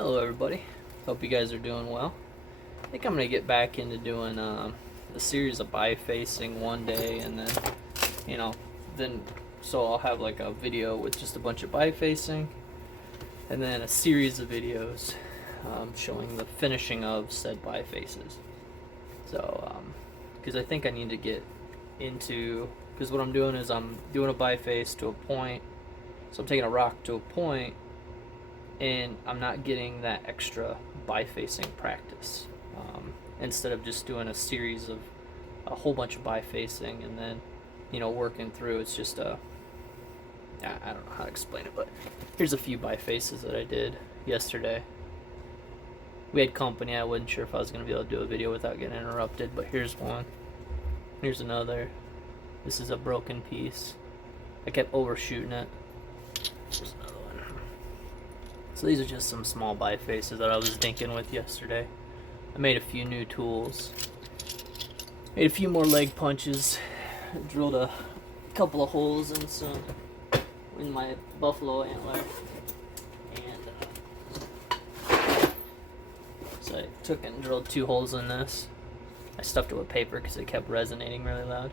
Hello everybody, hope you guys are doing well. I think I'm going to get back into doing a series of bifacing one day, and then so I'll have like a video with just a bunch of bifacing, and then a series of videos showing the finishing of said bifaces. So, because I think I need to get into, because what I'm doing is I'm doing a biface to a point, so I'm taking a rock to a point, and I'm not getting that extra bifacing practice. Instead of just doing a series of a whole bunch of bifacing and then, working through, it's just I don't know how to explain it, but here's a few bifaces that I did yesterday. We had company, I wasn't sure if I was going to be able to do a video without getting interrupted, but here's one. Here's another. This is a broken piece. I kept overshooting it. Here's another one. So these are just some small bifaces that I was dinking with yesterday. I made a few new tools. Made a few more leg punches. Drilled a couple of holes in my buffalo antler. And so I took and drilled 2 holes in this. I stuffed it with paper because it kept resonating really loud.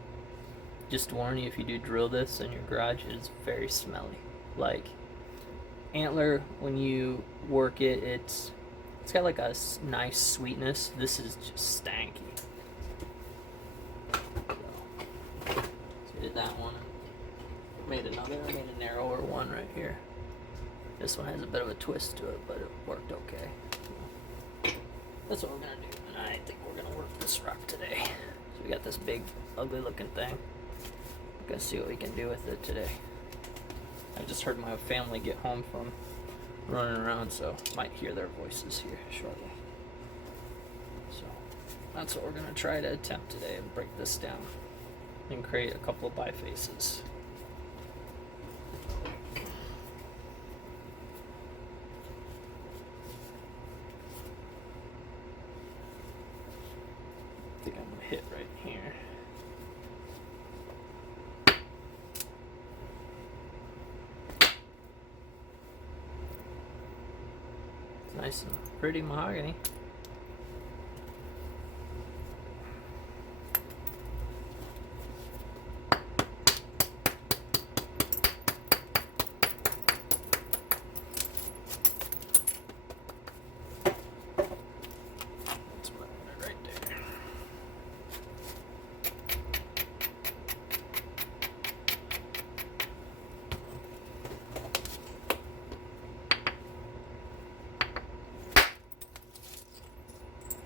Just to warn you, if you do drill this in your garage, it is very smelly. Like, antler, when you work it, it's got like a nice sweetness. This is just stanky. So I did that one. I made a narrower one right here. This one has a bit of a twist to it, but it worked okay. That's what we're gonna do. And I think we're gonna work this rock today. So we got this big, ugly looking thing. We're gonna see what we can do with it today. I just heard my family get home from running around, so might hear their voices here shortly. So that's what we're gonna try to attempt today, and break this down and create a couple of bifaces. I think I'm gonna hit right here. Nice and pretty mahogany. That's what I wanted right there.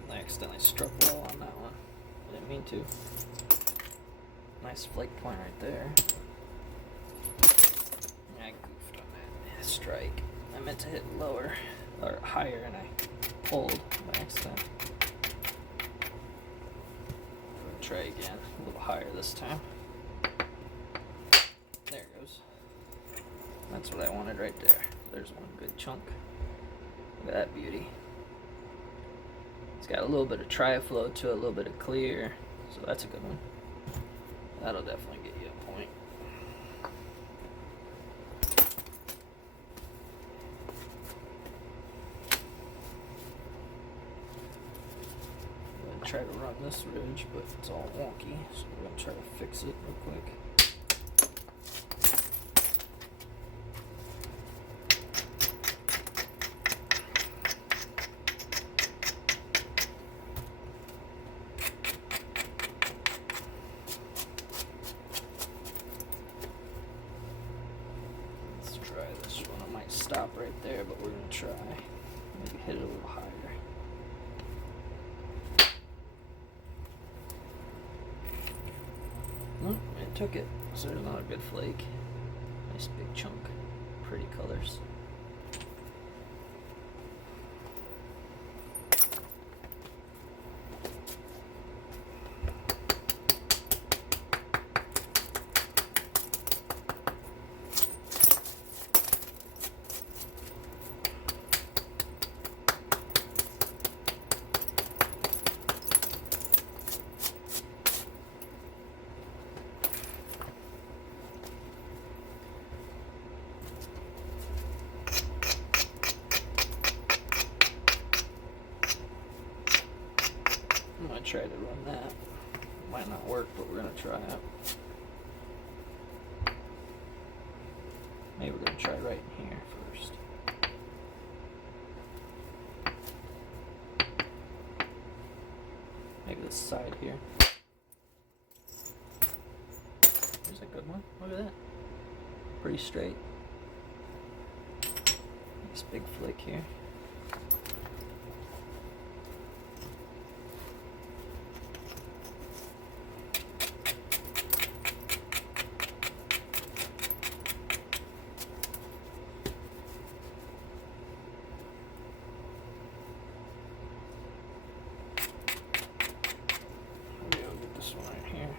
I accidentally struck low on that one. I didn't mean to. Nice flake point right there. I goofed on that strike. I meant to hit lower or higher, and I pulled by accident. Try again, a little higher this time. There it goes. That's what I wanted right there. There's one good chunk. Look at that beauty. It's got a little bit of tri-flow to it, a little bit of clear, so that's a good one. That'll definitely get you a point. I'm going to try to run this ridge, but it's all wonky, so we're going to try to fix it real quick. Stop right there, but we're going to try. Maybe hit it a little higher. Nope, it took it. So there's another good flake. Nice big chunk. Pretty colors. try to run that. Might not work, but we're gonna try it. Maybe we're gonna try right in here first. Maybe this side here. Here's a good one. Look at that. Pretty straight. Nice big flick here. This one right here.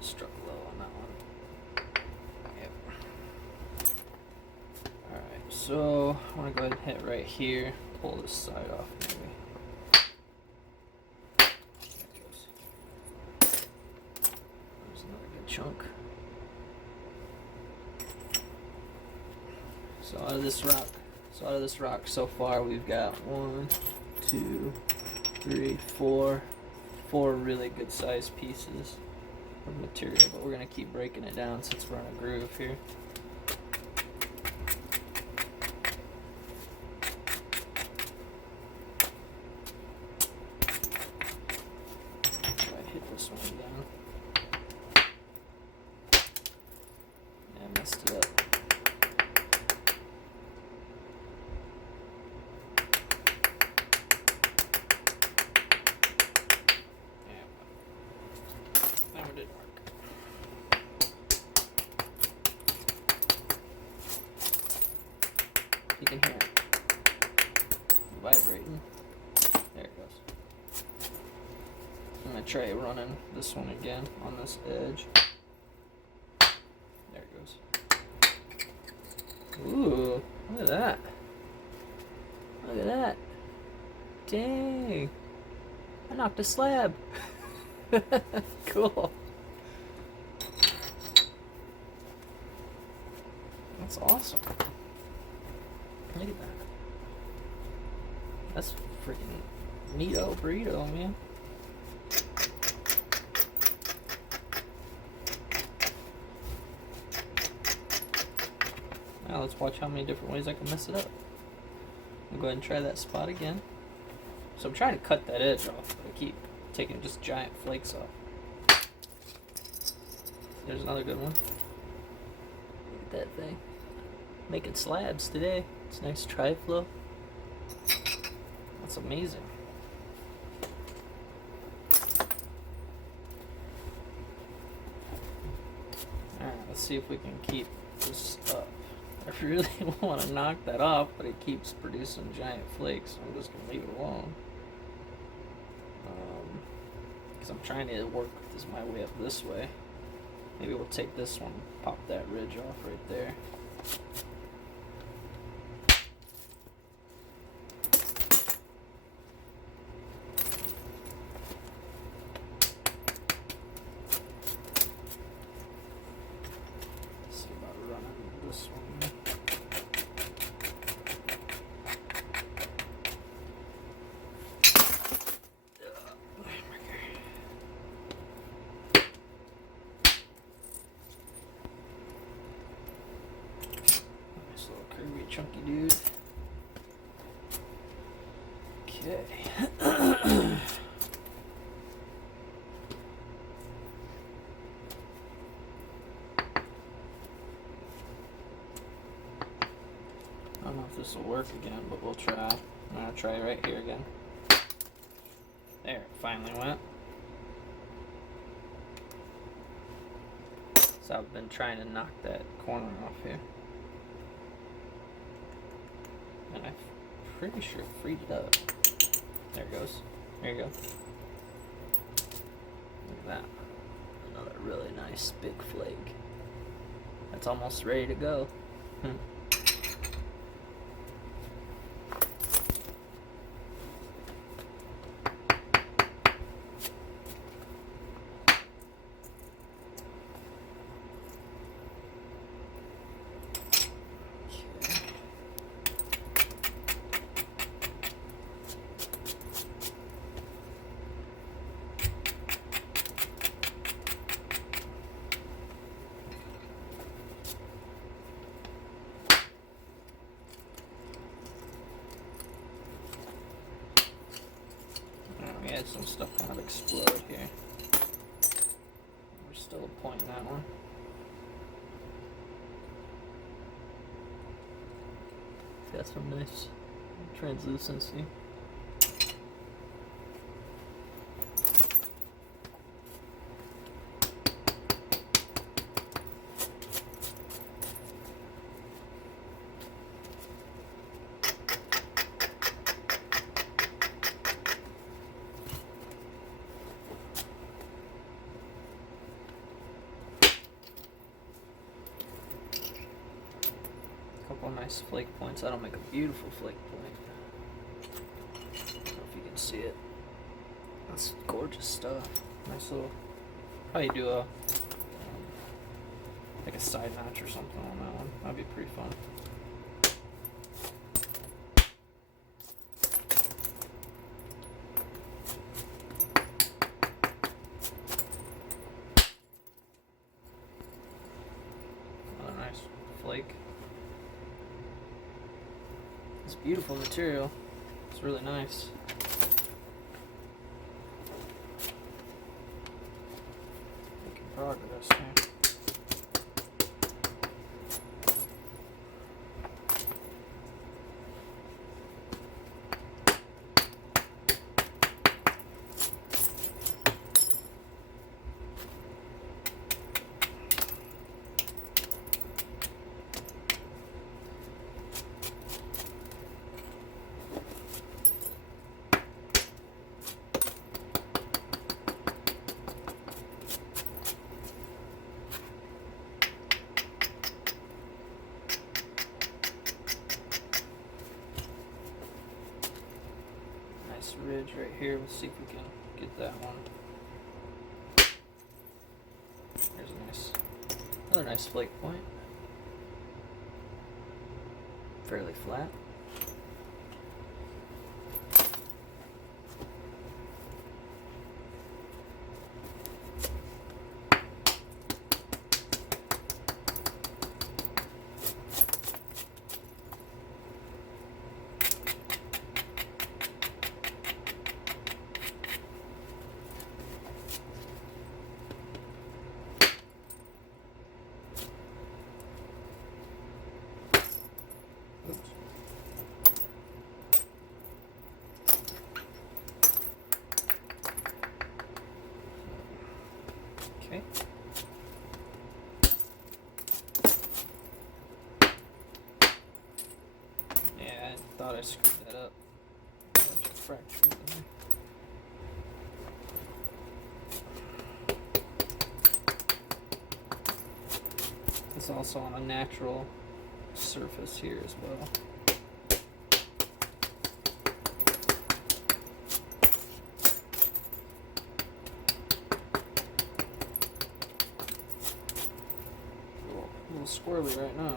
Struck low on that one. Yep. Alright, so I want to go ahead and hit right here. Pull this side off maybe. There it goes. There's another good chunk. So out of this rock so far we've got 1, 2, 3, 4 really good sized pieces of material, but we're gonna keep breaking it down since we're in a groove here. I hit this one down. Yeah, I messed it up. You can hear it vibrating. There it goes. I'm gonna try running this one again on this edge. There it goes. Ooh, look at that. Look at that. Dang. I knocked a slab. Cool. That's awesome. Look at that. That's freaking neato burrito, man. Now let's watch how many different ways I can mess it up. I'll go ahead and try that spot again. So I'm trying to cut that edge off, but I keep taking just giant flakes off. There's another good one. Look at that thing. Making slabs today. It's nice tri-flow. That's amazing. Alright, let's see if we can keep this up. I really want to knock that off, but it keeps producing giant flakes, so I'm just going to leave it alone. Because I'm trying to work my way up this way. Maybe we'll take this one, pop that ridge off right there. Chunky dude. Okay. I don't know if this will work again, but we'll try. I'm gonna try right here again. There, it finally went. So I've been trying to knock that corner off here. And I'm pretty sure it freed it up. There it goes. There you go. Look at that. Another really nice big flake. That's almost ready to go. had some stuff kind of explode here. We're still pointing that one. It's got some nice translucency. Couple nice flake points. That'll make a beautiful flake point. I don't know if you can see it. That's gorgeous stuff. Nice little. Probably do a like a side notch or something on that one. That'd be pretty fun. Another nice flake. It's beautiful material. It's really nice. Making progress here. Ridge right here. We'll see if we can get that one. There's another nice flake point. Fairly flat. Okay. Yeah, I thought I screwed that up. Fractured it there. It's also on a natural surface here as well. A little squirrely right now.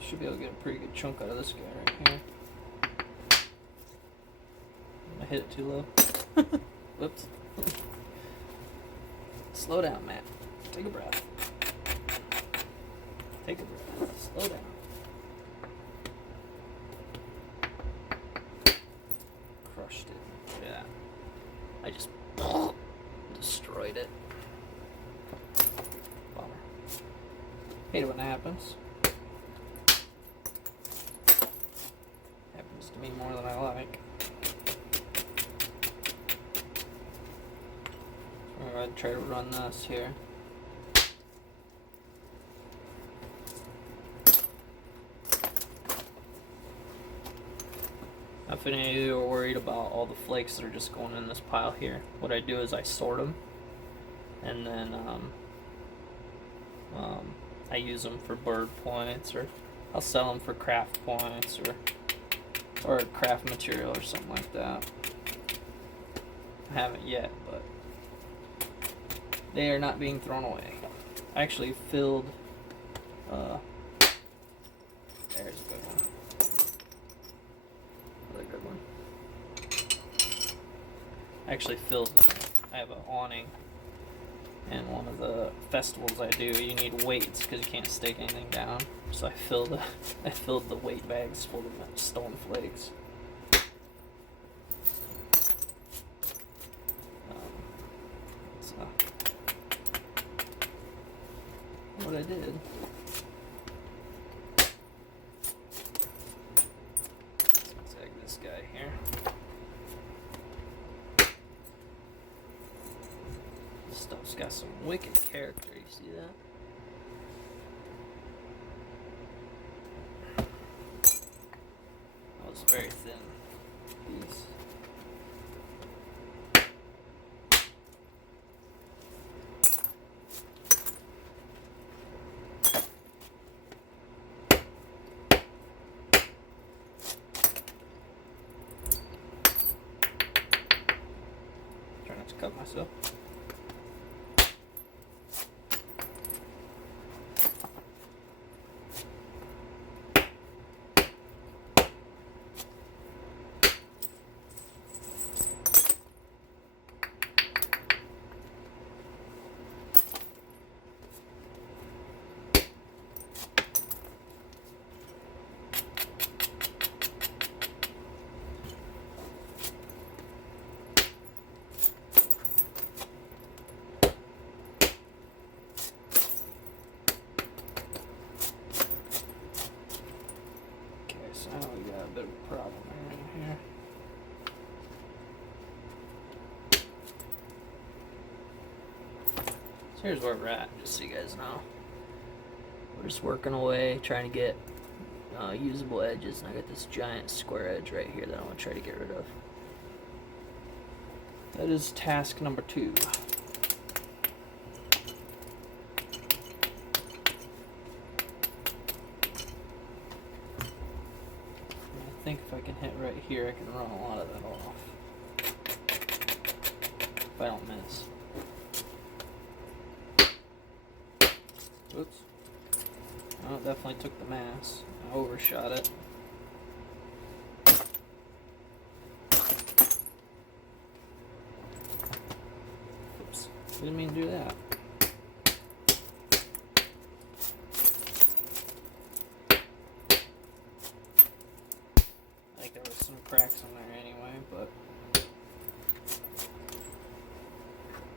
Should be able to get a pretty good chunk out of this guy right here. I hit it too low. Whoops. Slow down, Matt. Take a breath. Take a breath. Slow down. Crushed it. Yeah. I just destroyed it. Bummer. Hate it when that happens. Happens to me more than I like. I'd try to run this here. If any of you are worried about all the flakes that are just going in this pile here, what I do is I sort them, and then I use them for bird points, or I'll sell them for craft points, or craft material or something like that. I haven't yet, but they are not being thrown away. I actually filled actually filled I have an awning, and one of the festivals I do, you need weights because you can't stake anything down. So I filled the weight bags full of stone flakes. So what I did. Let's zag this guy here. This stuff's got some wicked character. You see that? That was very thin piece. Try not to cut myself. Now we got a bit of a problem right here. So here's where we're at, just so you guys know. We're just working away, trying to get usable edges, and I got this giant square edge right here that I want to try to get rid of. That is task number 2. I think if I can hit right here, I can run a lot of that off. If I don't miss. Oops. Oh, it definitely took the mass. I overshot it. Oops. Didn't mean to do that. I think there was some cracks in there anyway, but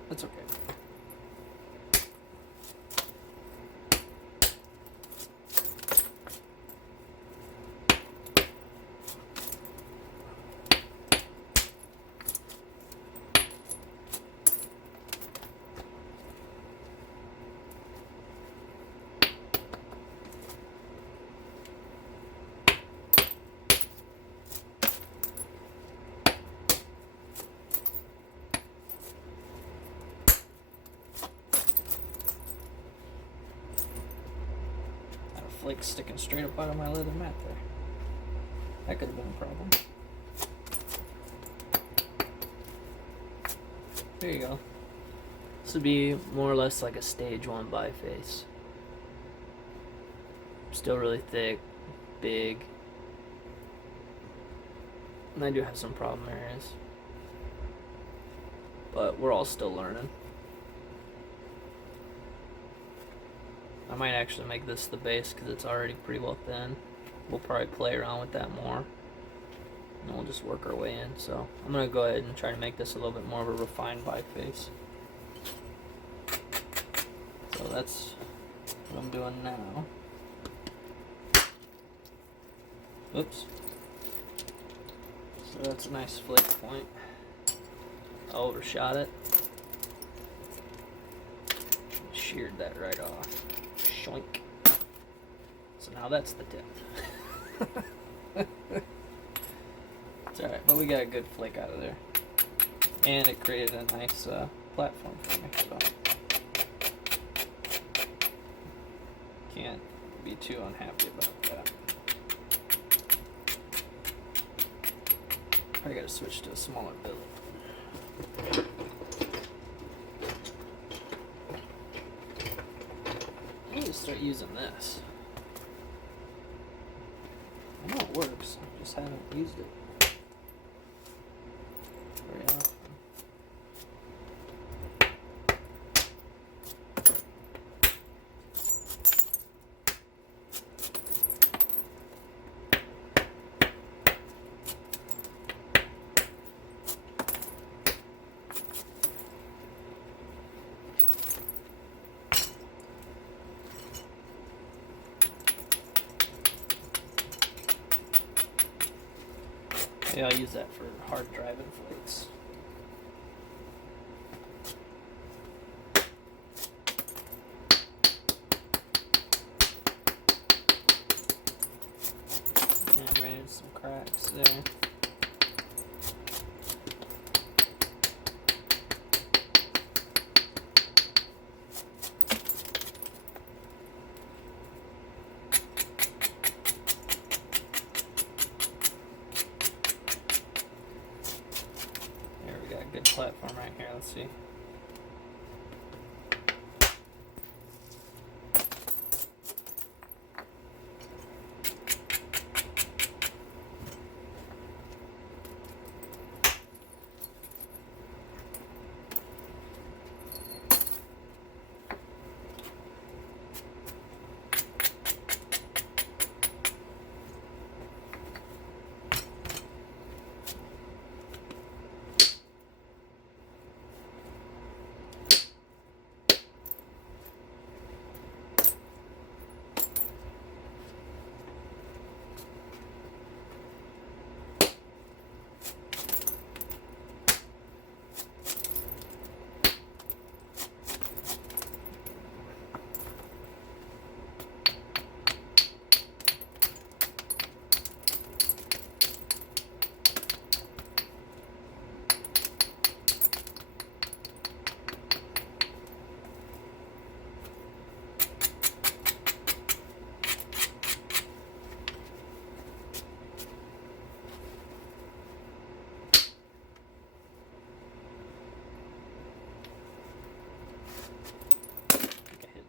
that's okay. Flake sticking straight up out of my leather mat there. That could have been a problem. There you go. This would be more or less like a stage 1 biface. Still really thick, big. And I do have some problem areas. But we're all still learning. I might actually make this the base because it's already pretty well thin. We'll probably play around with that more. And we'll just work our way in. So I'm going to go ahead and try to make this a little bit more of a refined biface. So that's what I'm doing now. Oops. So that's a nice flake point. I overshot it. Sheared that right off. Shoink. So now that's the tip. It's alright, but we got a good flake out of there. And it created a nice platform for me, so can't be too unhappy about that. I gotta switch to a smaller billet. I need to start using this. I know it works, I just haven't used it very often. Yeah, I'll use that for hard drive inflates. And ran into some cracks there. Good platform right here, let's see.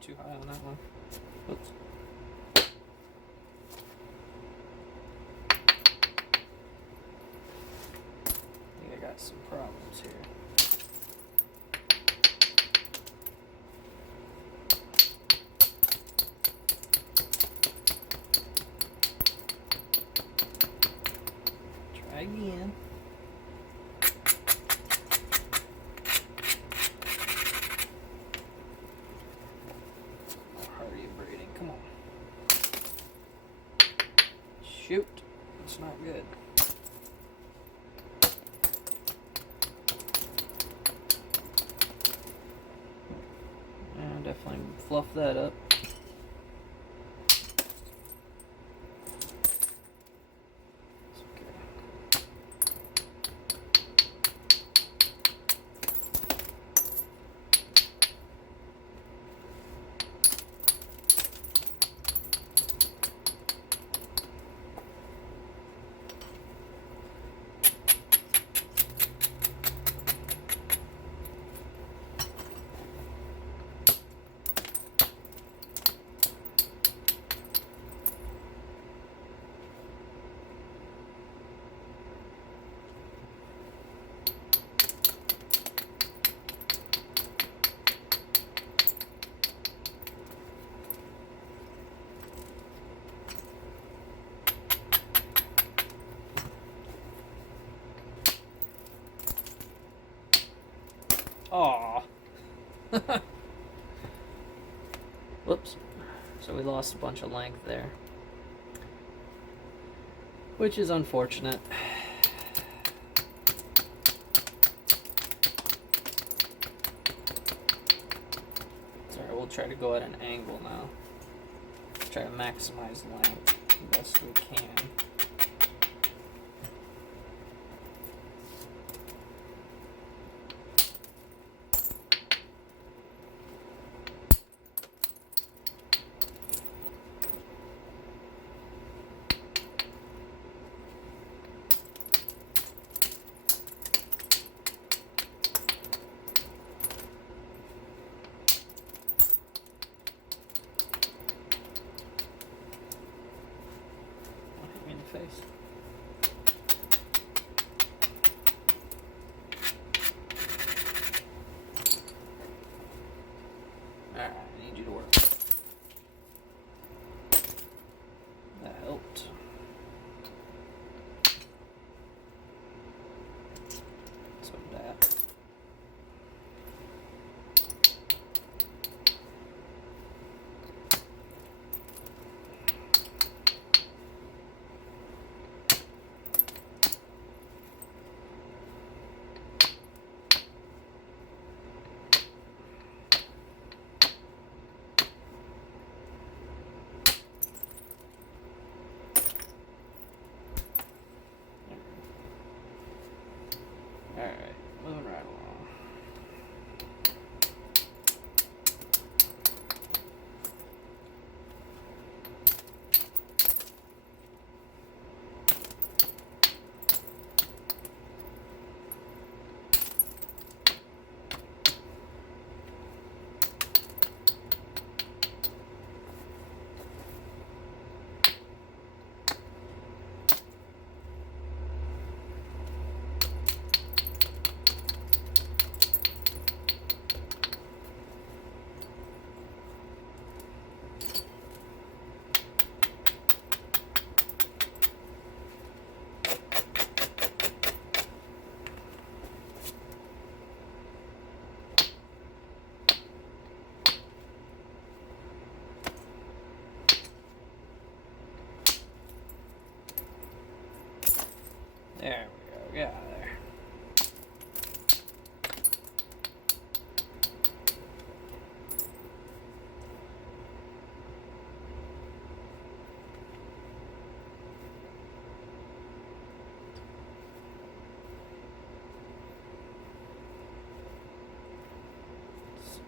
Too high on that one. Oops. I think I got some problems here. Try again. Come on. Shoot. It's not good. And definitely fluff that up. Aw. Whoops. So we lost a bunch of length there, which is unfortunate. Sorry, we'll try to go at an angle now. Try to maximize length the best we can.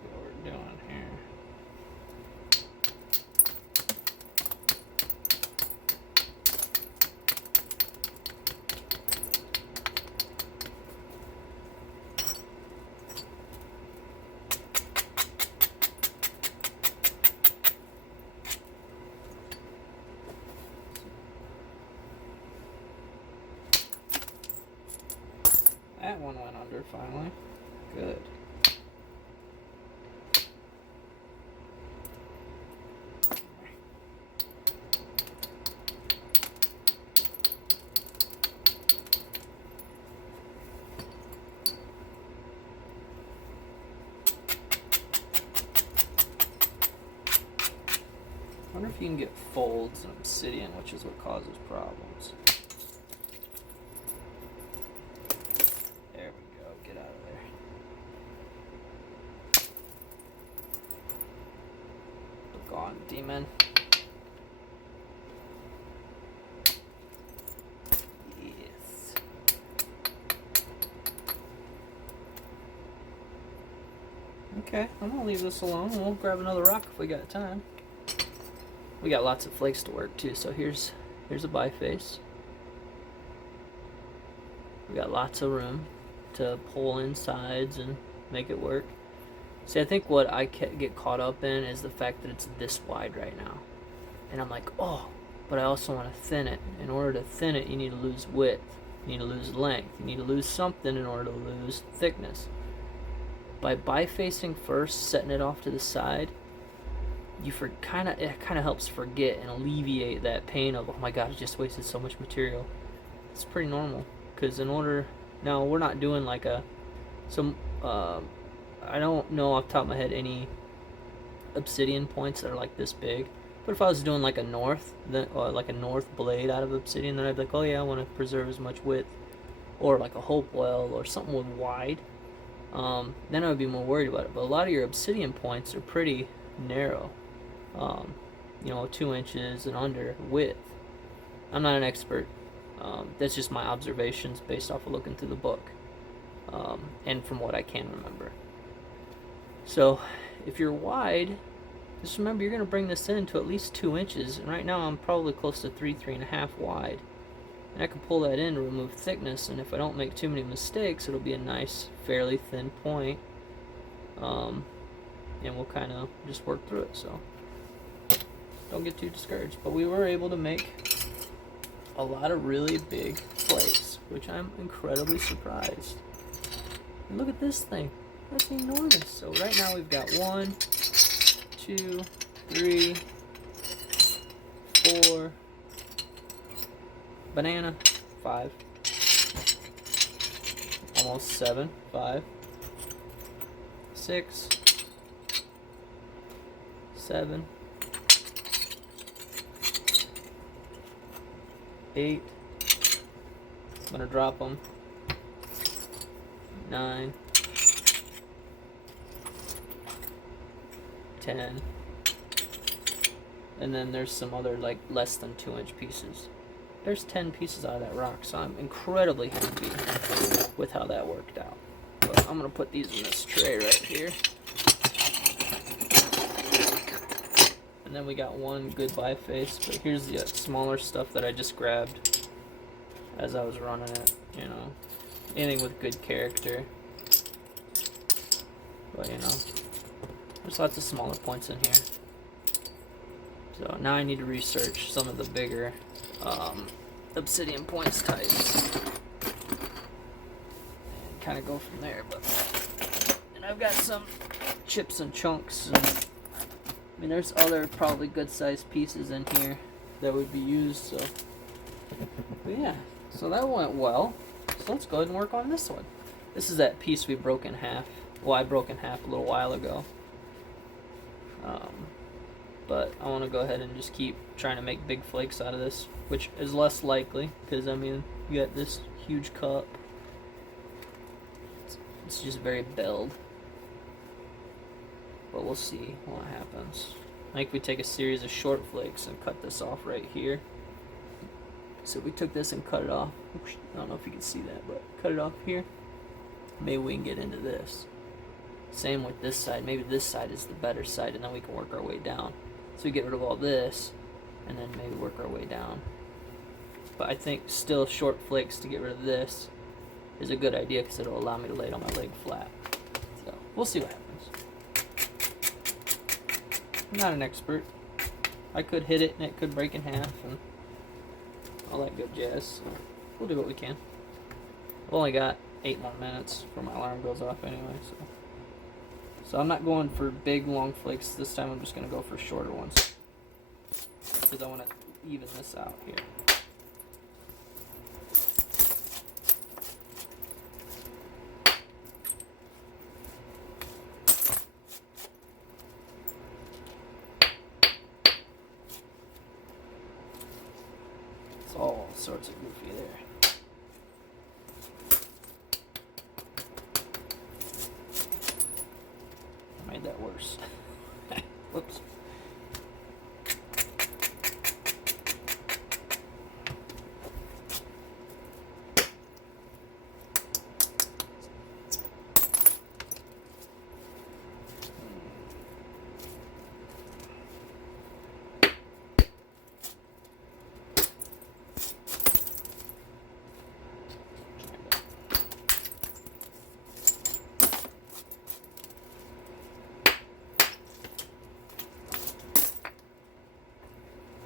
what we're doing here. That one went under finally. Good. I wonder if you can get folds in Obsidian, which is what causes problems. There we go, get out of there. Gone, demon. Yes. Okay, I'm gonna leave this alone. We'll grab another rock if we got time. We got lots of flakes to work too, so here's a biface. We got lots of room to pull in sides and make it work. See, I think what I get caught up in is the fact that it's this wide right now. And I'm like, oh, but I also want to thin it. In order to thin it, you need to lose width. You need to lose length. You need to lose something in order to lose thickness. By bifacing first, setting it off to the side, it kind of helps forget and alleviate that pain of, oh my god, I just wasted so much material. It's pretty normal, because in order, now we're not doing like I don't know off the top of my head any obsidian points that are like this big, but if I was doing like a north blade out of obsidian, then I'd be like, oh yeah, I want to preserve as much width, or like a hopewell or something with wide, then I would be more worried about it. But a lot of your obsidian points are pretty narrow, 2 inches and under width. I'm not an expert. That's just my observations based off of looking through the book, and from what I can remember. So if you're wide, just remember you're going to bring this in to at least 2 inches, and right now I'm probably close to 3.5 wide, and I can pull that in to remove thickness, and if I don't make too many mistakes, it'll be a nice fairly thin point, and we'll kind of just work through it. So don't get too discouraged, but we were able to make a lot of really big flakes, which I'm incredibly surprised. And look at this thing. That's enormous. So right now we've got 1, 2, 3, 4, banana, 5, almost 7, 5, 6, 7, 8, I'm gonna drop them, 9, 10, and then there's some other like less than 2-inch pieces. There's 10 pieces out of that rock, so I'm incredibly happy with how that worked out. But I'm gonna put these in this tray right here, and then we got one good biface. But here's the smaller stuff that I just grabbed as I was running it. Anything with good character. But there's lots of smaller points in here. So now I need to research some of the bigger obsidian points types and kind of go from there. And I've got some chips and chunks, and there's other probably good sized pieces in here that would be used. So but yeah, so that went well. So let's go ahead and work on this one. This is that piece we broke in half. Well, I broke in half a little while ago. But I want to go ahead and just keep trying to make big flakes out of this, which is less likely, because you got this huge cup. It's just very build. But we'll see what happens. I think we take a series of short flakes and cut this off right here. So we took this and cut it off. I don't know if you can see that, but cut it off here. Maybe we can get into this. Same with this side. Maybe this side is the better side, and then we can work our way down. So we get rid of all this, and then maybe work our way down. But I think still short flicks to get rid of this is a good idea because it'll allow me to lay it on my leg flat. So we'll see what happens. I'm not an expert. I could hit it and it could break in half and all that good jazz. So we'll do what we can. I've only got 8 more minutes before my alarm goes off anyway. So I'm not going for big long flicks this time. I'm just going to go for shorter ones because I want to even this out here. It's all sorts of goofy there. Made that worse. Whoops.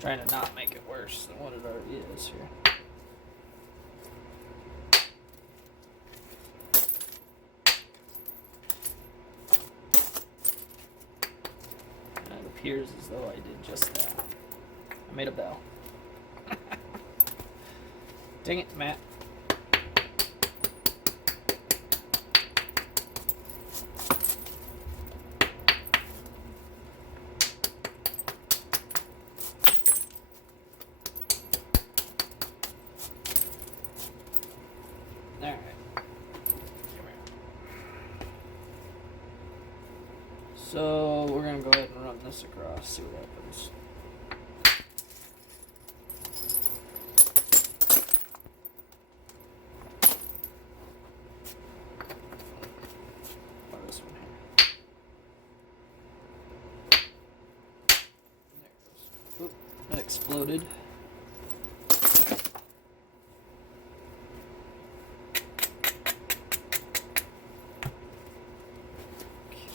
Trying to not make it worse than what it already is here. And it appears as though I did just that. I made a bell. Dang it, Matt. Alright. So we're gonna go ahead and run this across, see what happens. Oh, this one here. There it goes. Oop, that exploded.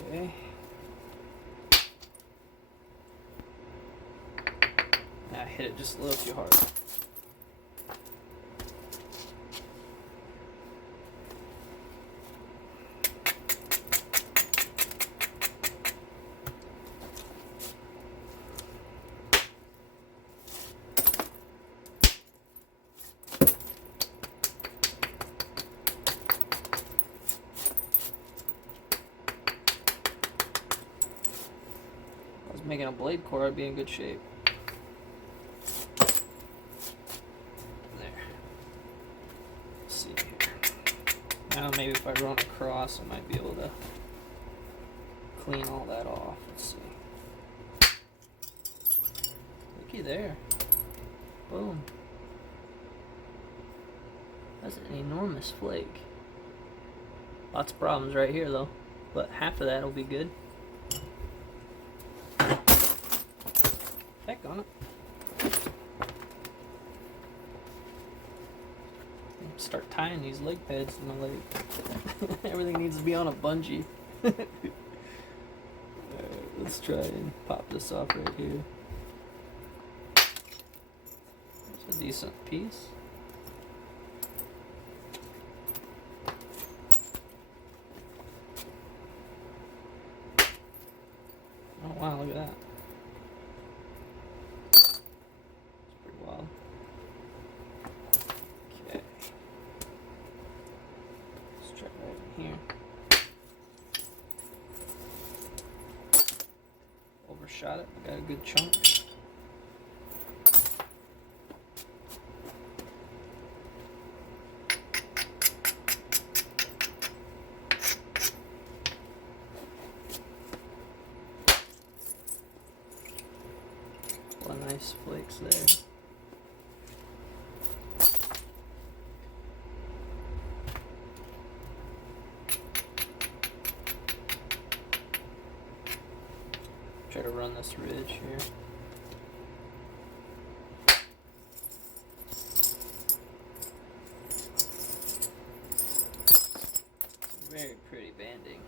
Okay. I hit it just a little too hard. Making a blade core, I'd be in good shape. There. Let's see here. Now maybe if I run across, I might be able to clean all that off. Let's see. Looky there. Boom. That's an enormous flake. Lots of problems right here though, but half of that will be good. Heck on it. Start tying these leg pads to my leg. Everything needs to be on a bungee. Alright, let's try and pop this off right here. It's a decent piece. Oh wow, look at that. Overshot it, I got a good chunk. A lot of nice flakes there. Try to run this ridge here. Very pretty banding.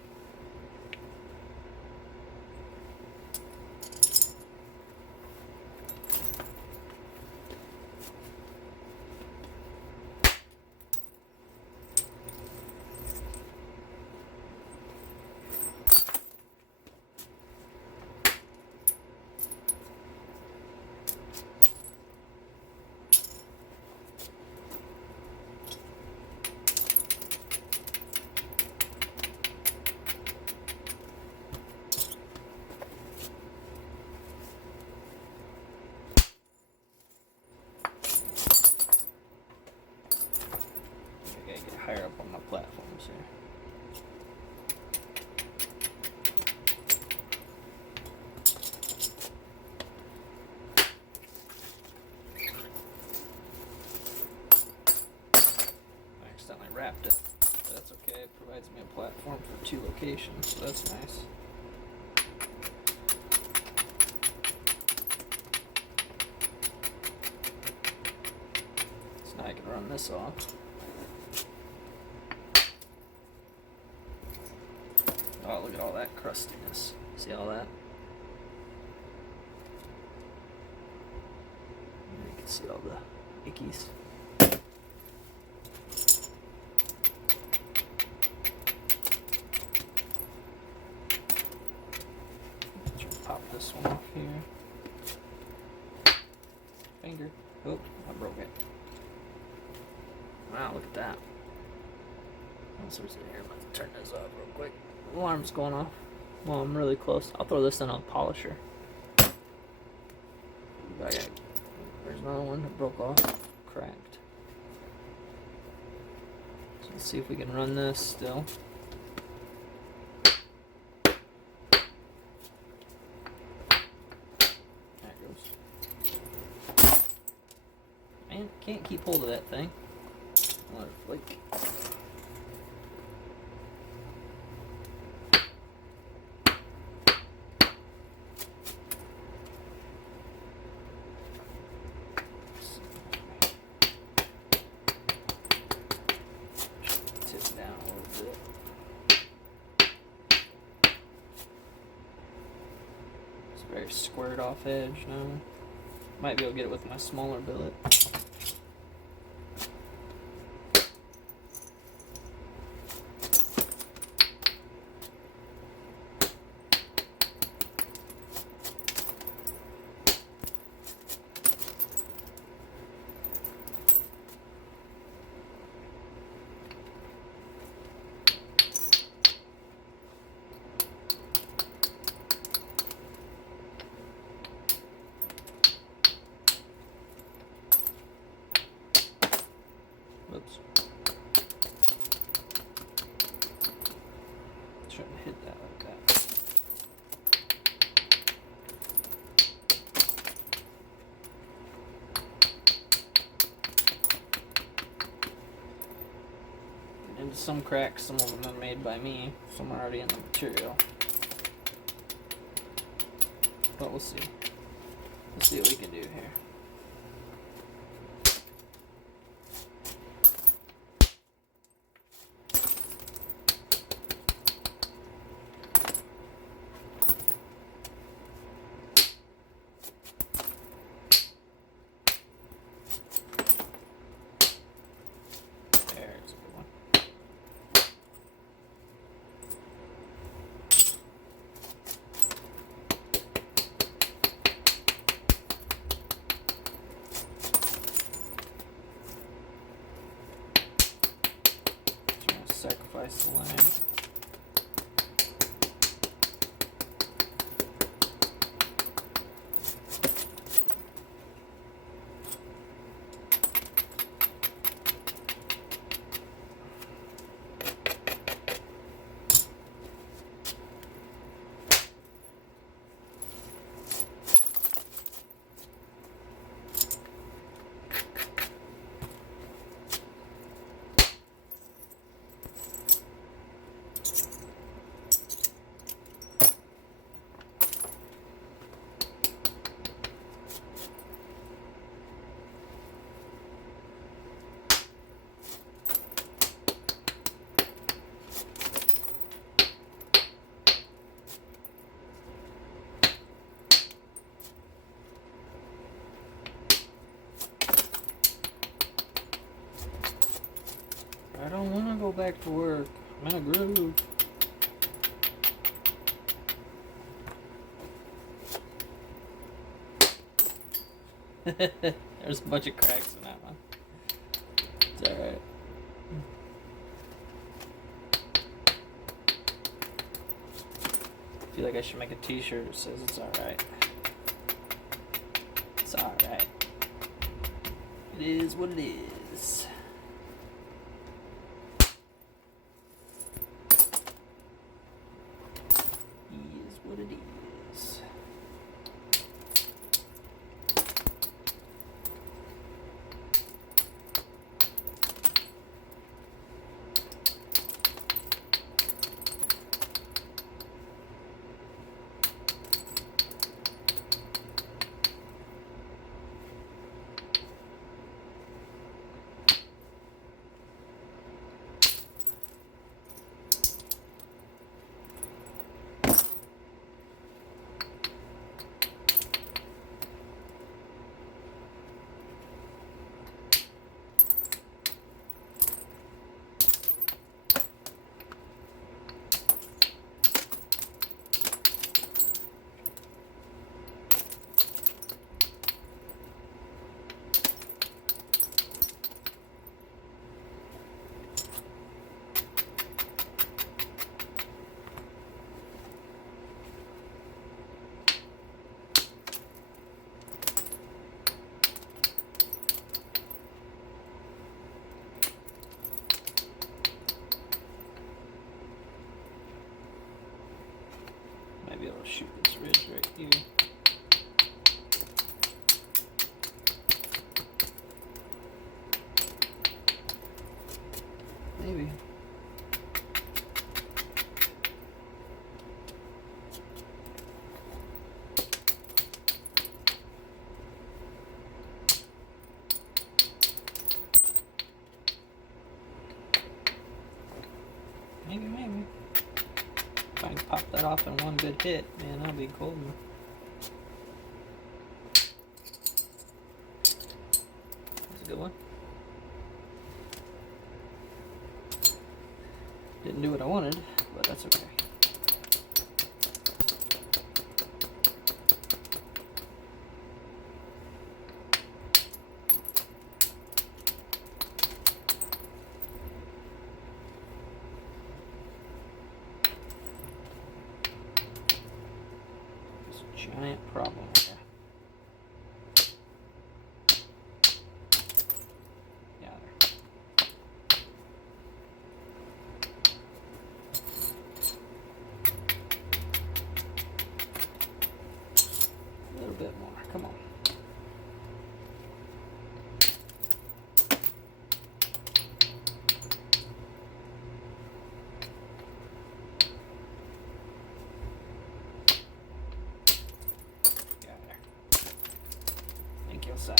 Higher up on my platforms here. I accidentally wrapped it, but that's okay. It provides me a platform for 2 locations, so that's nice. So now I can run this off. Oh, look at all that crustiness. See all that? You can see all the ickies. Try to pop this one off here. Finger. Oh, I broke it. Wow, look at that. What source in here? I'm gonna turn this off real quick. Alarm's going off. Well, I'm really close. I'll throw this in a polisher. There's another one that broke off. Cracked. So let's see if we can run this still. There it goes. Man, can't keep hold of that thing. Another flake. Very squared off edge now. Might be able to get it with my smaller billet. Whoops. Trying to hit that like that. Into some cracks, some of them are made by me, some are already in the material. But we'll see. Let's see what we can do here. back to work. I'm in a groove. There's a bunch of cracks in that one. It's alright. I feel like I should make a t-shirt that says it's alright. It's alright. It is what it is. It is what it is. Might be able to shoot this ridge right here. Maybe. Maybe. If I can pop that off in one good hit, man, that'll be golden. That's a good one. Didn't do what I wanted, but that's okay. Giant problem here. Yeah, there. A little bit more. Come on. Sir.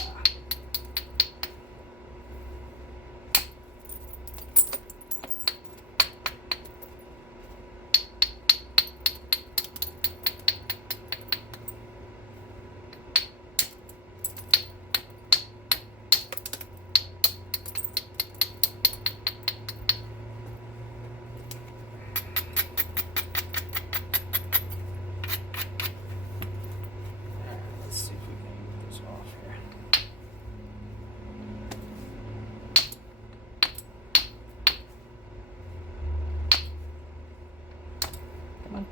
Let's see if we can get this off here. Come on.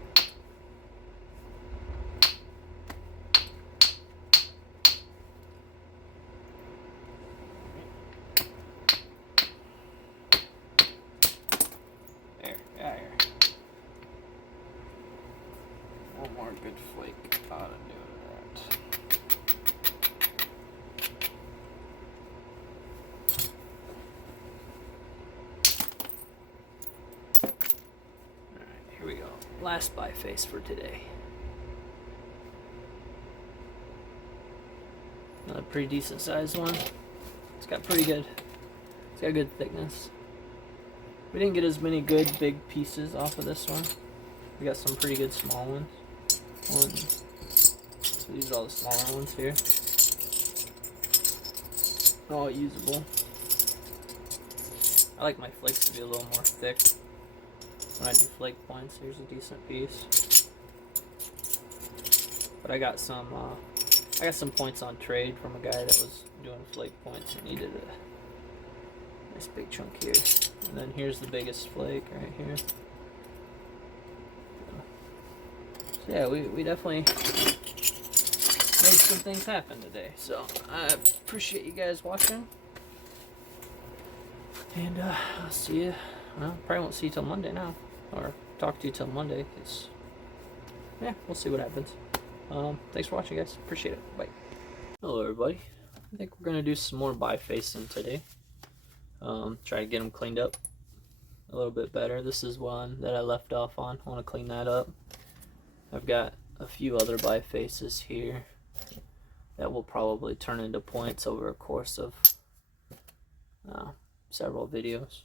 There, yeah, here. One more good flake ought to do that. Alright, here we go. Last biface for today. Another pretty decent sized one. It's got pretty good. It's got good thickness. We didn't get as many good big pieces off of this one. We got some pretty good small ones. So these are all the smaller ones here. All usable. I like my flakes to be a little more thick when I do flake points. Here's a decent piece. But I got some points on trade from a guy that was doing flake points and needed a nice big chunk here. And then here's the biggest flake right here. So yeah, we definitely made some things happen today. So I appreciate you guys watching. And I'll see you. Well, probably won't see you till Monday now. Or talk to you till Monday. Cause, yeah, we'll see what happens. Thanks for watching, guys. Appreciate it. Bye. Hello, everybody. I think we're going to do some more bifacing today. Try to get them cleaned up a little bit better. This is one that I left off on. I want to clean that up. I've got a few other bifaces here that will probably turn into points over a course of several videos.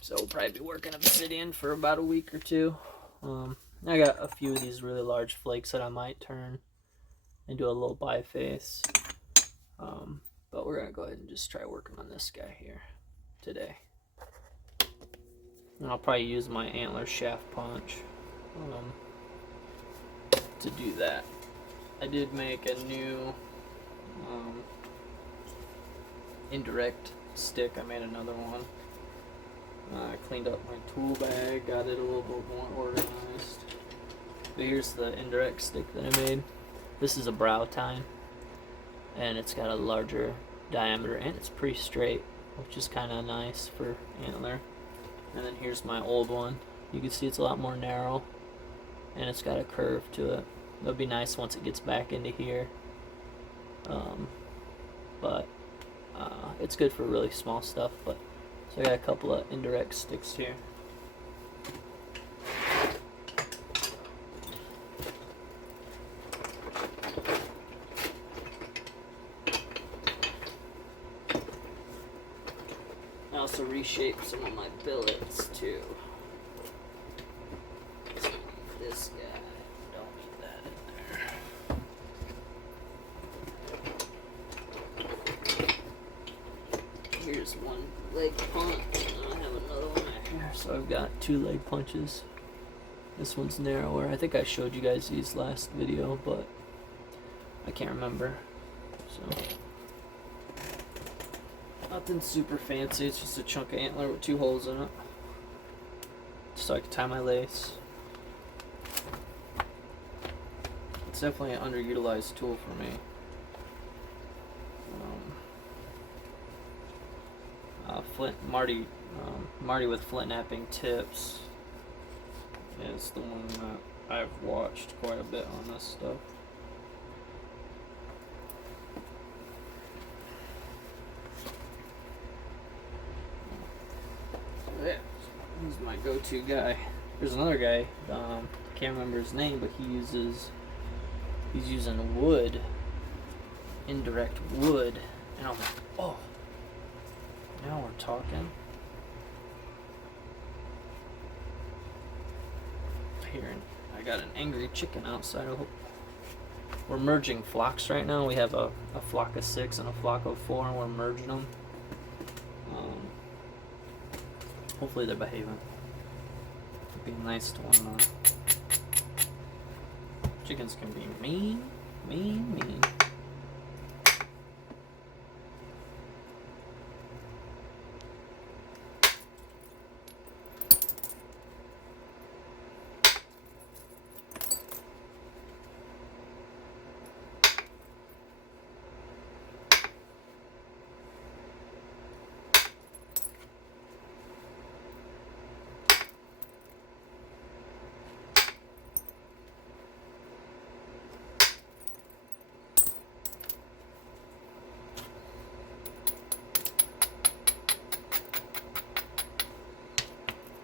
So we'll probably be working Obsidian for about a week or two. I got a few of these really large flakes that I might turn into a little biface. But we're gonna go ahead and just try working on this guy here today. And I'll probably use my antler shaft punch to do that. I did make a new indirect stick. I made another one. I cleaned up my tool bag, got it a little bit more organized. But here's the indirect stick that I made. This is a brow tine, and it's got a larger diameter, and it's pretty straight, which is kind of nice for antler. And then here's my old one. You can see it's a lot more narrow, and it's got a curve to it. It'll be nice once it gets back into here. But it's good for really small stuff. But so I got a couple of indirect sticks here. I also reshaped some of my billets too. This guy, don't need that in there. Here's one leg punch, and I have another one right here. So I've got two leg punches. This one's narrower. I think I showed you guys these last video, but I can't remember. So nothing super fancy. It's just a chunk of antler with 2 holes in it, so I can tie my lace. It's definitely an underutilized tool for me. Marty with flint napping tips is the one that I've watched quite a bit on this stuff. So yeah, he's my go-to guy. There's another guy, can't remember his name, but he's using wood, indirect wood, and I'm like, oh, now we're talking. Here, I got an angry chicken outside. We're merging flocks right now. We have a flock of 6 and a flock of 4, and we're merging them. Hopefully they're behaving. It'd be nice to one another. Chickens can be mean.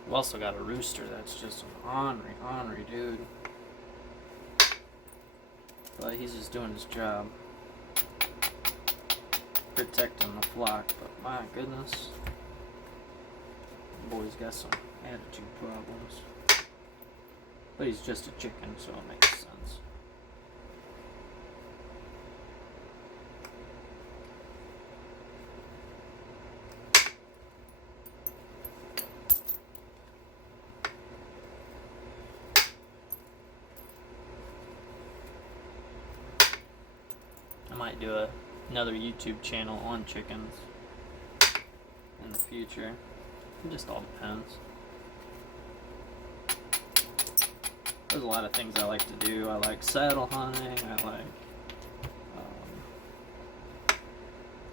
We've also got a rooster that's just an ornery dude. But he's just doing his job, protecting the flock. But my goodness, the boy's got some attitude problems. But he's just a chicken, so it makes sense. might do another YouTube channel on chickens in the future. It just all depends. There's a lot of things I like to do. I like saddle hunting. I like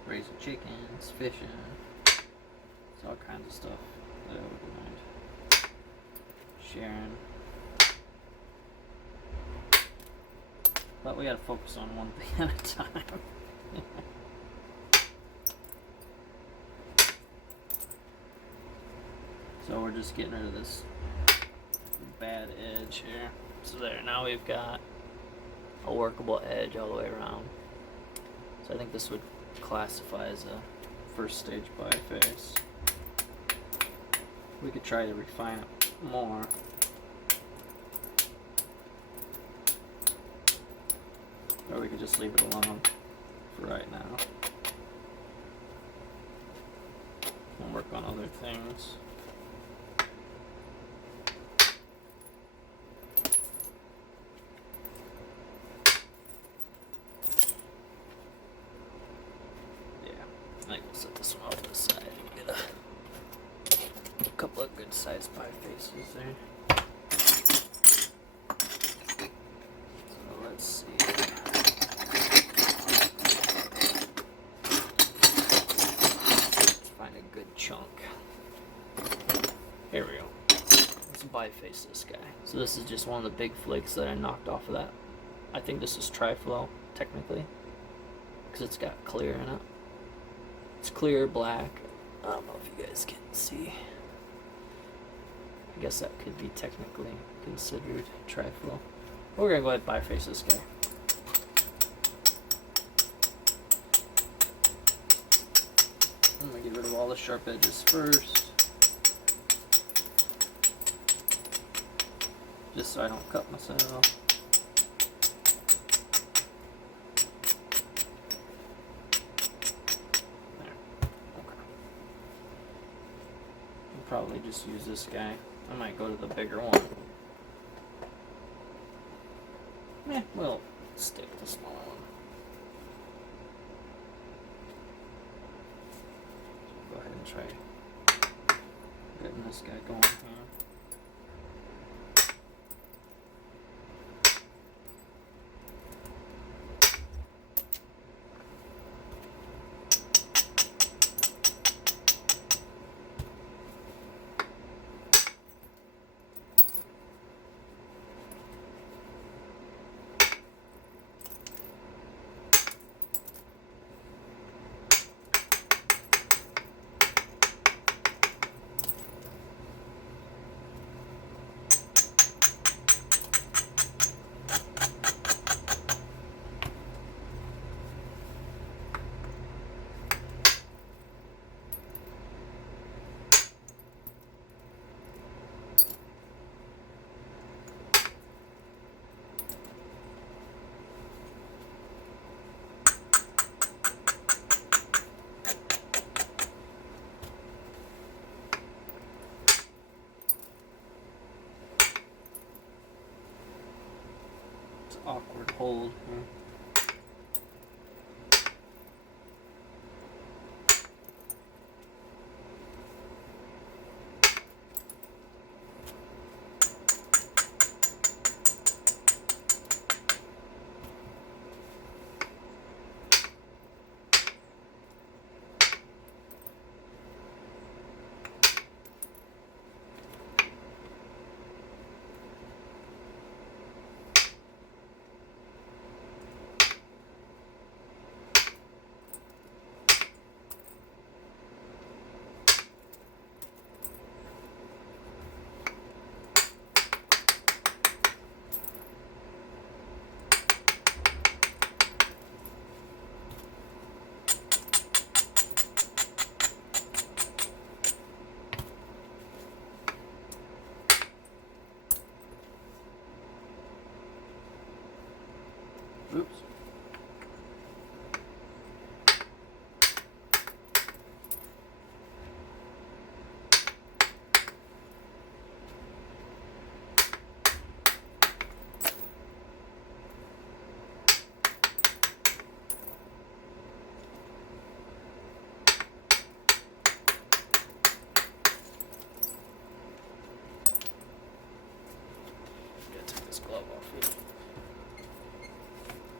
raising chickens, fishing. It's all kinds of stuff that I wouldn't mind sharing. But we gotta focus on one thing at a time. So we're just getting rid of this bad edge here. So there, now we've got a workable edge all the way around. So I think this would classify as a first stage biface. We could try to refine it more. Or we could just leave it alone for right now. And work on other things. I think we'll set this one off to the side and get a couple of good sized bifaces there. So let's see. Let's find a good chunk. Here we go. Let's biface this guy. So this is just one of the big flakes that I knocked off of that. I think this is triflow, technically, because it's got clear in it. It's clear black. I don't know if you guys can see. I guess that could be technically considered triflow. We're gonna go ahead and biface this guy. I'm gonna get rid of all the sharp edges first, just so I don't cut myself. Probably just use this guy. I might go to the bigger one. We'll stick with the smaller one. Go ahead and try getting this guy going here. Awkward hold here. Oops.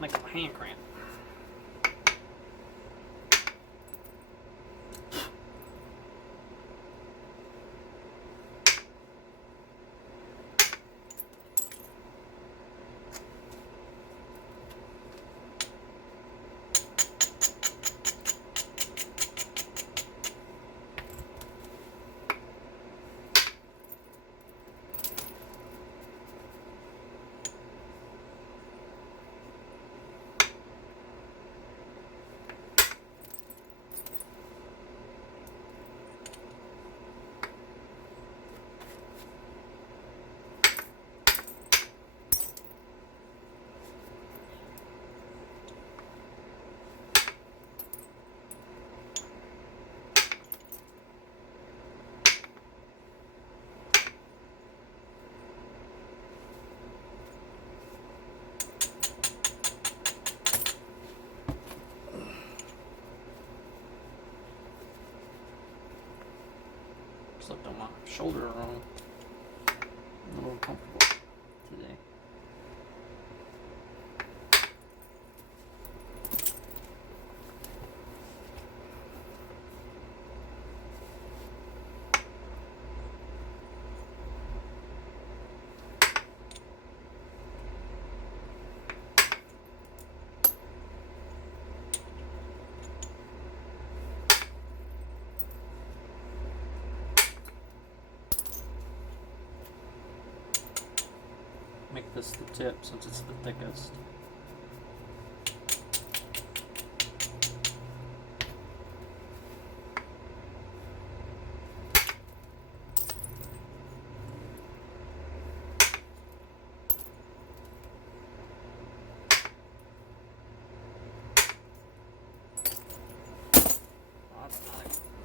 Make my hand cramp. Slept on my shoulder wrong. I'm a little comfortable today. Make this the tip since it's the thickest.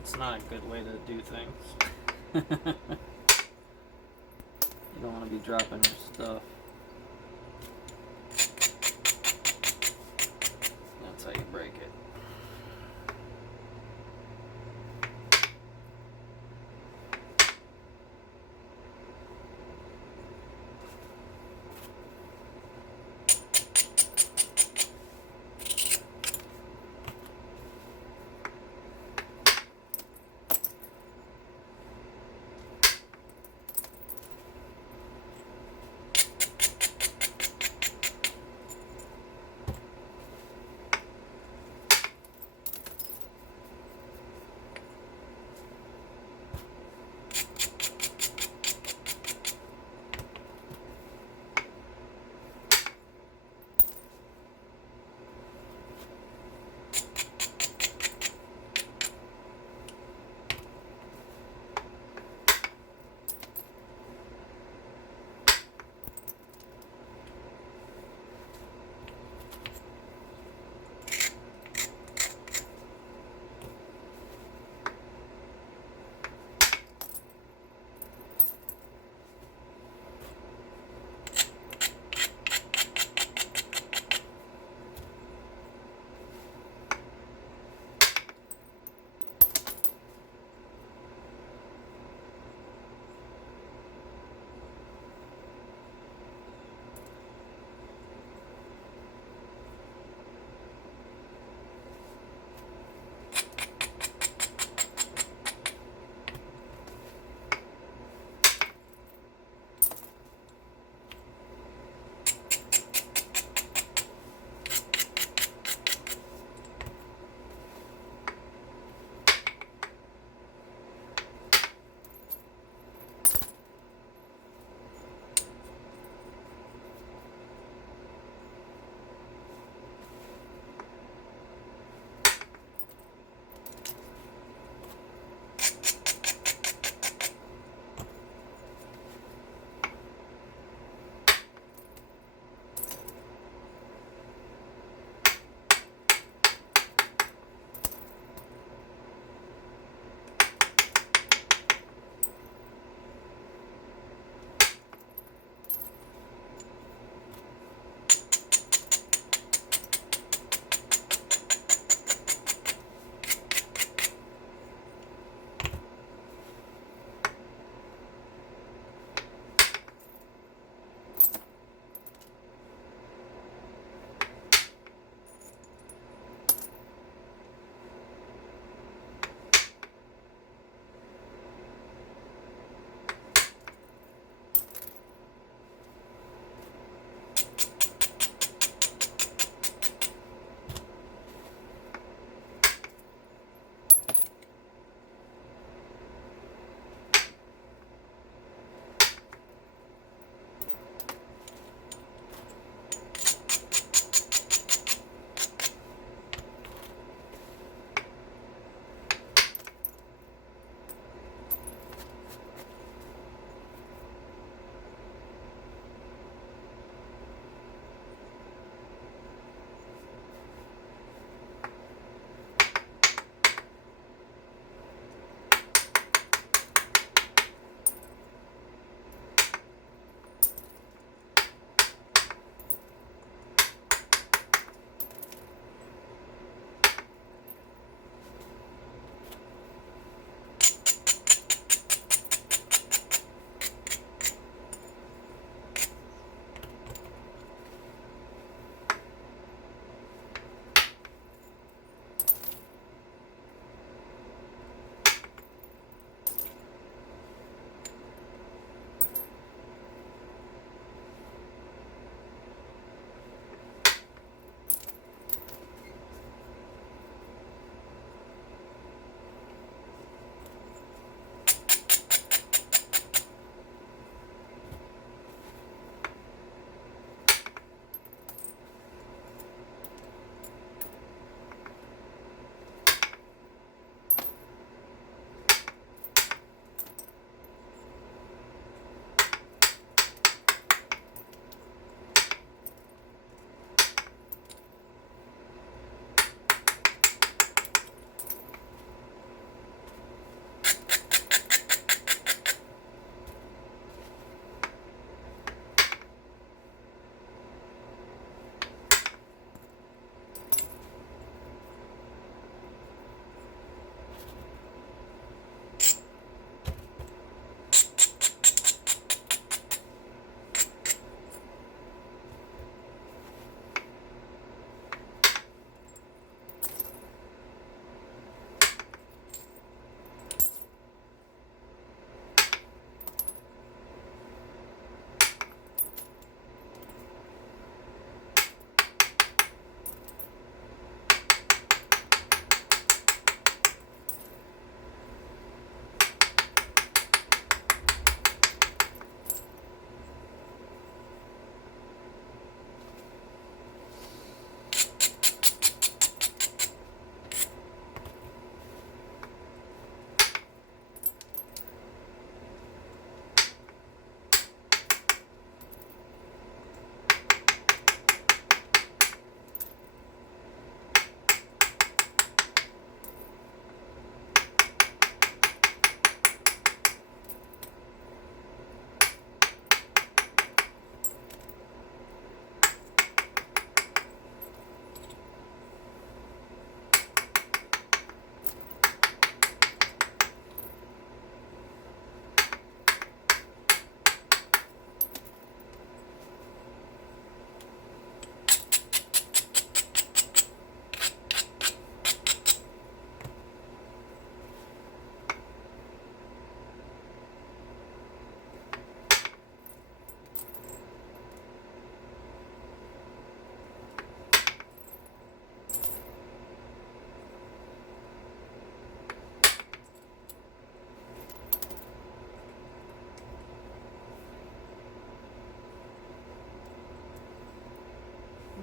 It's not a good way to do things. You don't want to be dropping your stuff. That's how you break it.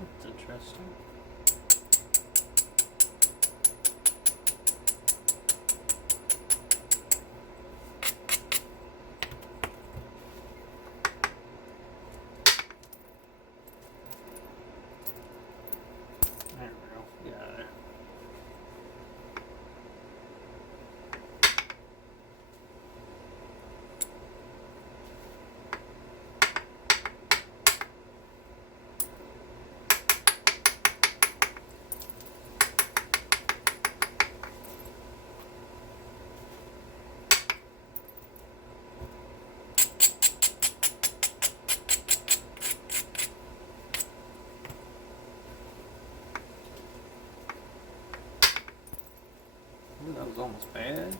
That's interesting. There we go. Yeah. Ooh, that was almost bad.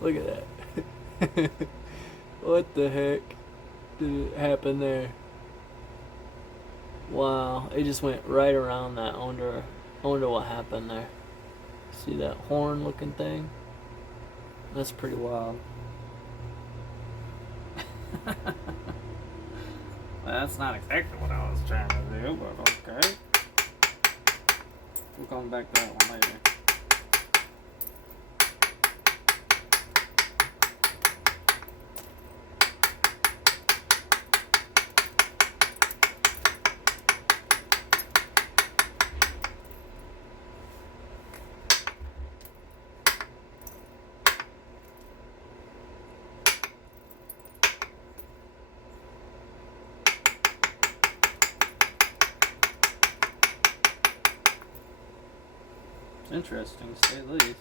Look at that. What the heck did it happen there? Wow, it just went right around that. I wonder what happened there. See that horn looking thing? That's pretty wild. Well, that's not exactly what I was trying to do, but okay. We'll come back to that one later. It's interesting to say the least.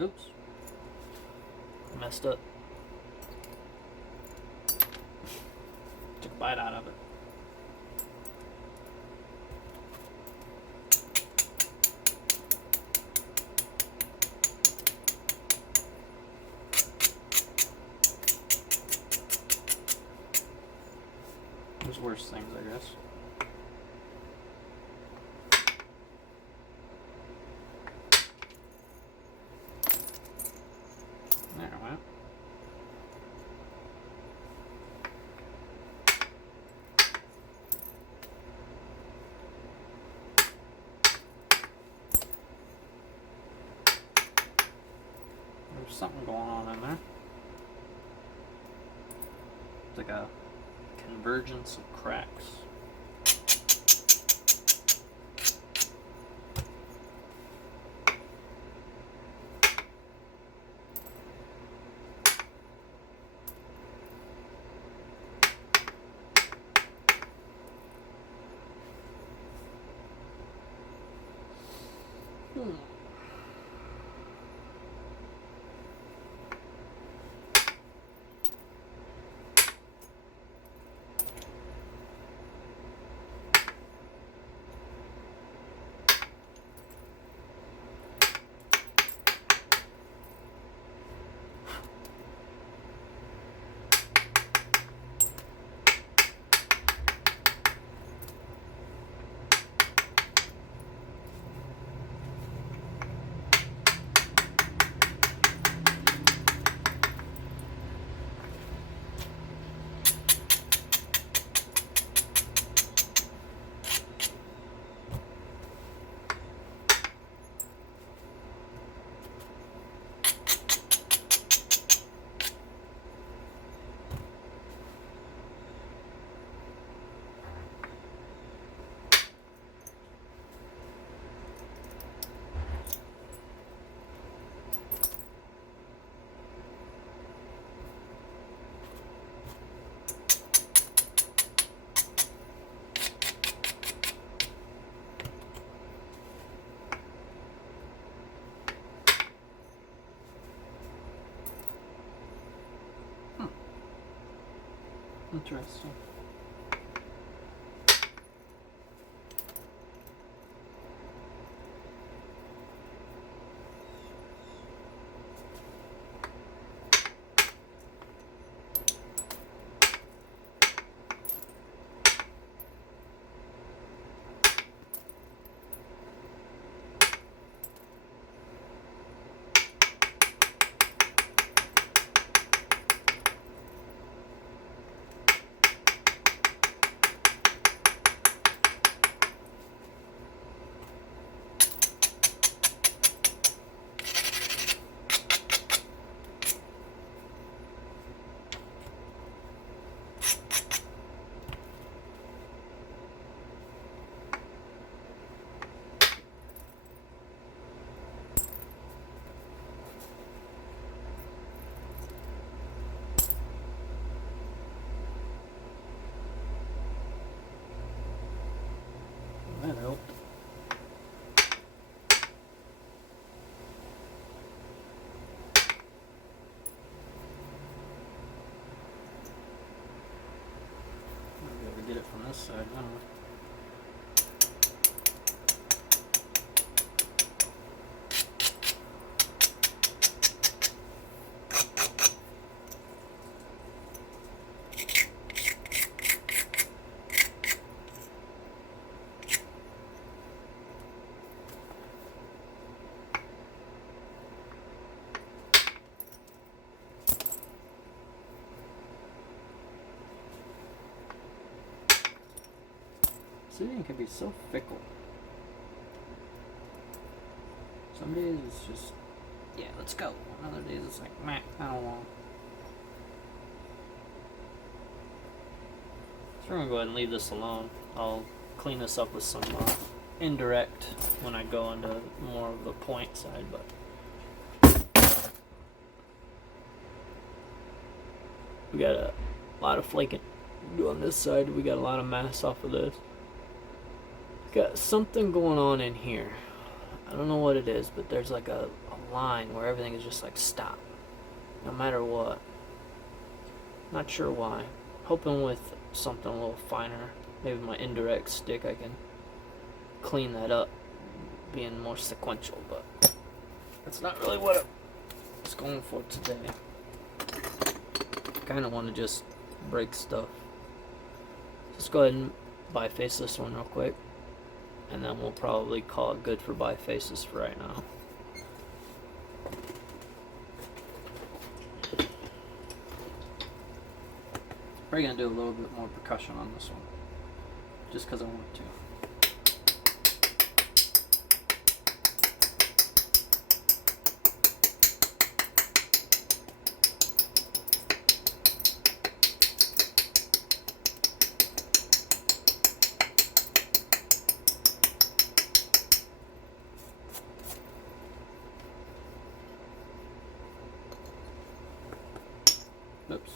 Oops. Messed up. Took a bite out of it. There's worse things, I guess. There it went. There's something going on in there. It's like a convergence of cracks. Interesting. That helped. I'll be able to get it from this side now. Obsidian can be so fickle. Some days it's just, yeah, let's go. Other days it's like, meh, I don't want. So we're gonna go ahead and leave this alone. I'll clean this up with some indirect when I go into more of the point side, but we got a lot of flaking on this side. We got a lot of mass off of this. Got something going on in here. I don't know what it is, but there's like a line where everything is just like stop, no matter what. Not sure why. Hoping with something a little finer, maybe my indirect stick, I can clean that up, being more sequential, but that's not really what I was going for today. Kind of want to just break stuff. Let's go ahead and biface this one real quick, and then we'll probably call it good for bifaces for right now. Probably gonna do a little bit more percussion on this one, just because I want to. Oops.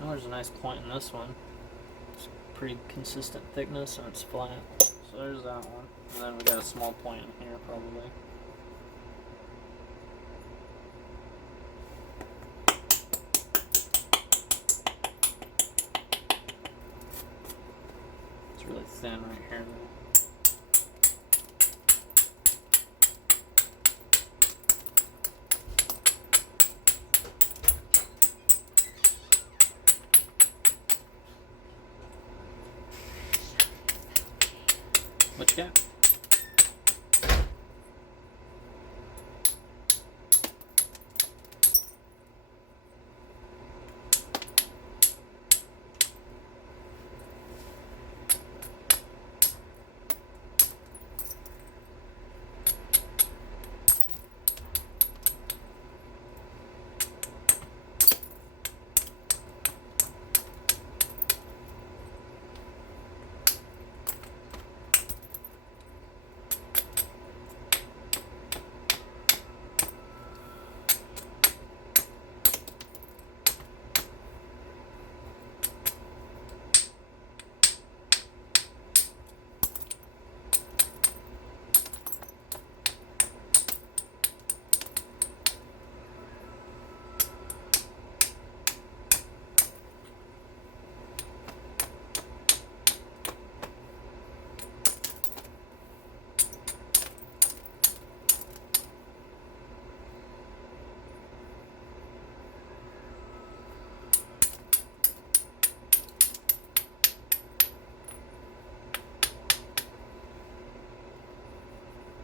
Oh, there's a nice point in this one. It's pretty consistent thickness and it's flat. So there's that one. And then we got a small point in here probably. It's really thin right here though. What you got?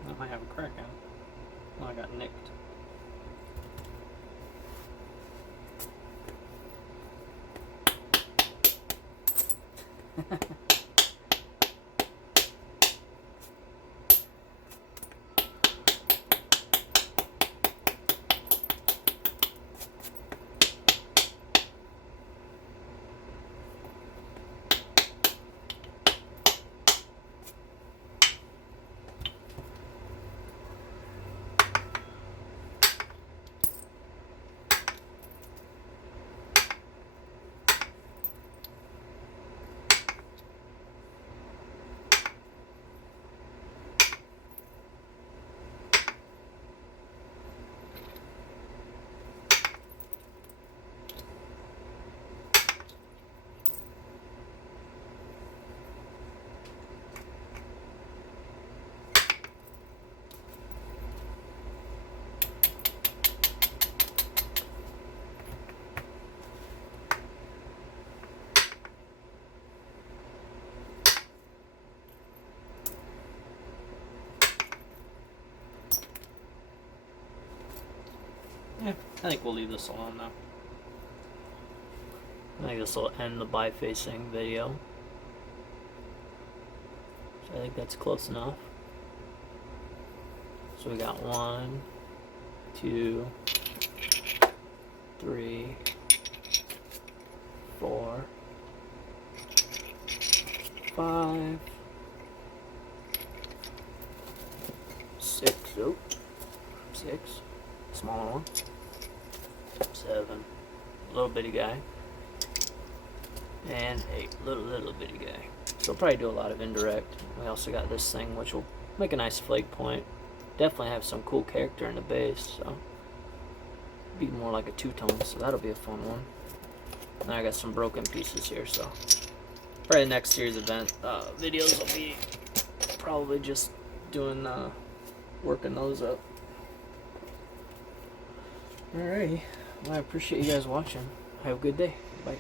I might have a crack in it. Oh, I got nicked. Yeah, I think we'll leave this alone now. I think this will end the bifacing video. So I think that's close enough. So we got 1, 2, 3, 4, 5, 6, oh, 6, smaller one, 7, little bitty guy, and 8, little bitty guy. So we'll probably do a lot of indirect. We also got this thing which will make a nice flake point. Definitely have some cool character in the base, so be more like a two-tone, so that'll be a fun one. And I got some broken pieces here, so probably the next series event videos will be probably just doing working those up. Alrighty, well, I appreciate you guys watching. Have a good day. Bye.